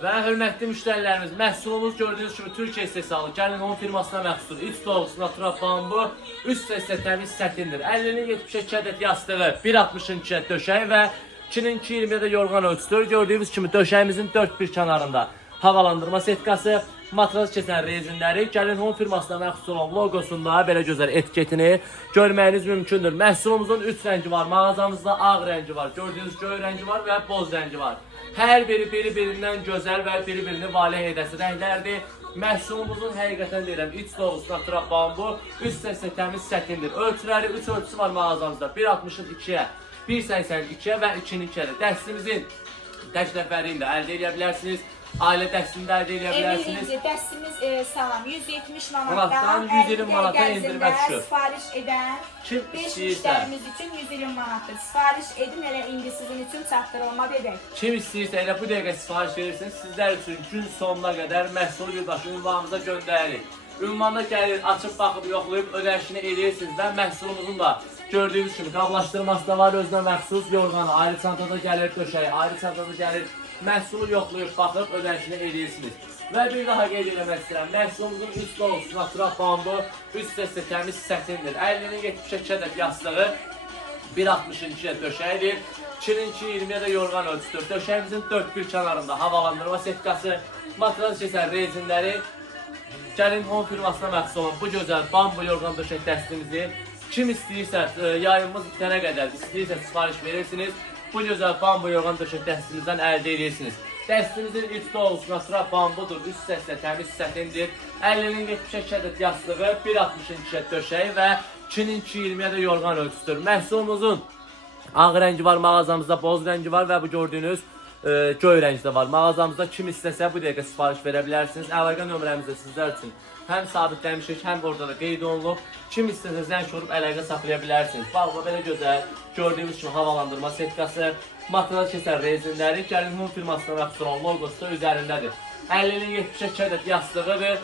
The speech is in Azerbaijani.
Və hörmətli müştərilərimiz, məhsulumuz gördüyünüz kimi Türkiyə istehsalı, gəlin onun firmasına məxsusdur. İç dolğusu natural bambu, üst isə təmiz sətindir. 50-nin 72 ədəd yastığı, 1.60-ın döşəyi və 2-nin 2.20-də yorğan ölçüsüdür. Gördüyünüz kimi döşəyimizin 4 bir kənarında havalandırma setkası, matraz keçən rezinləri, gəlin home firmasına məxsus olan logosunda belə gözəl etiketini görməyiniz mümkündür. Məhsulumuzun 3 rəngi var, mağazamızda ağ rəngi var, gördüyünüz göy rəngi var və boz rəngi var. Hər biri biri-birindən gözəl və biri-birini valeh edəsi rənglərdir. Məhsulumuzun həqiqətən deyirəm, iç dolğusu natural bambu, üst isə təmiz sətindir. Ölçüləri 3 ölçüsü var mağazamızda, 1.60-ın 2-yə, 1.80-ın 2-yə və 2-nin 2-yə. Dərstimizin tək nəfərliyini də əldə edə bilərsiniz. Ailə dəstini də əldə edə bilərsiniz. Dəstimiz salam 170 manatdan 120 manata endirmə düşür. Sifariş edən kim 5 istəyirsə, müştərimiz üçün 120 manatdır. Sifariş edin, elə indi sizin üçün çatdırılma edək. kim istəyirsə elə bu dəqiqə sifariş verirsiniz. Sizlər üçün gün sonuna qədər məhsulu birbaşa ünvanımıza göndəririk. Ünvanda gəlir, açıb baxıb yoxlayıb ödənişini edirsiniz və məhsulumuzun da gördüyünüz kimi qablaşdırması da var, özünə məxsus yorğanı, ayrı çantada gəlir, döşəyi, ayrı çantada gəlir. Məhsulu yoxlayıb baxıb ödənişini edirsiniz. Və bir daha qeyd etmək istəyirəm, məhsulumuzun üst dolğusu natural bambu, üst isə təmiz sətindir. 50-nin 72 ədəd yastığı, 1.60-ın 2-yə döşəyidir. 2-nin 2.20-yə də yorğan ölçüdür. Döşəyimizin 4 bir kənarında havalandırma setkası, matraz keçən rezinləri, gəlin home firmasına məxsus olan bu gözəl bambu yorğan döşək dəstimizi kim istəyirsə yayımımız bitənə qədər istəyirsə sifariş verirsiniz. Bu gözəl bambu yorğan döşək dəstimizdən əldə edirsiniz. Dəstimizin iç dolğusu natural bambudur, üst isə təmiz sətindir. 50-nin 72 ədəd yastığı, 1.60-ın 2-yə döşəyi və 2-nin 2.20-yə də yorğan ölçüsüdür. Məhsulumuzun ağ rəngi var, mağazamızda boz rəngi var və bu gördüyünüz göy rəngdə var. Mağazamızda kim istəsə bu dəqiqə sifariş verə bilərsiniz. Əlaqə nömrəmizdə sizlər üçün həm sabitləmişik, həm orada da qeyd olunub. Kim istəsə zəng vurub əlaqə saxlaya bilərsiniz. Bağla belə gözəl, gördüyünüz kimi havalandırma setkası, matraz keçən rezinləri, gəlin home firmasına məxsus olan logosu da üzərindədir. 50-nin 72 ədəd yastığıdır.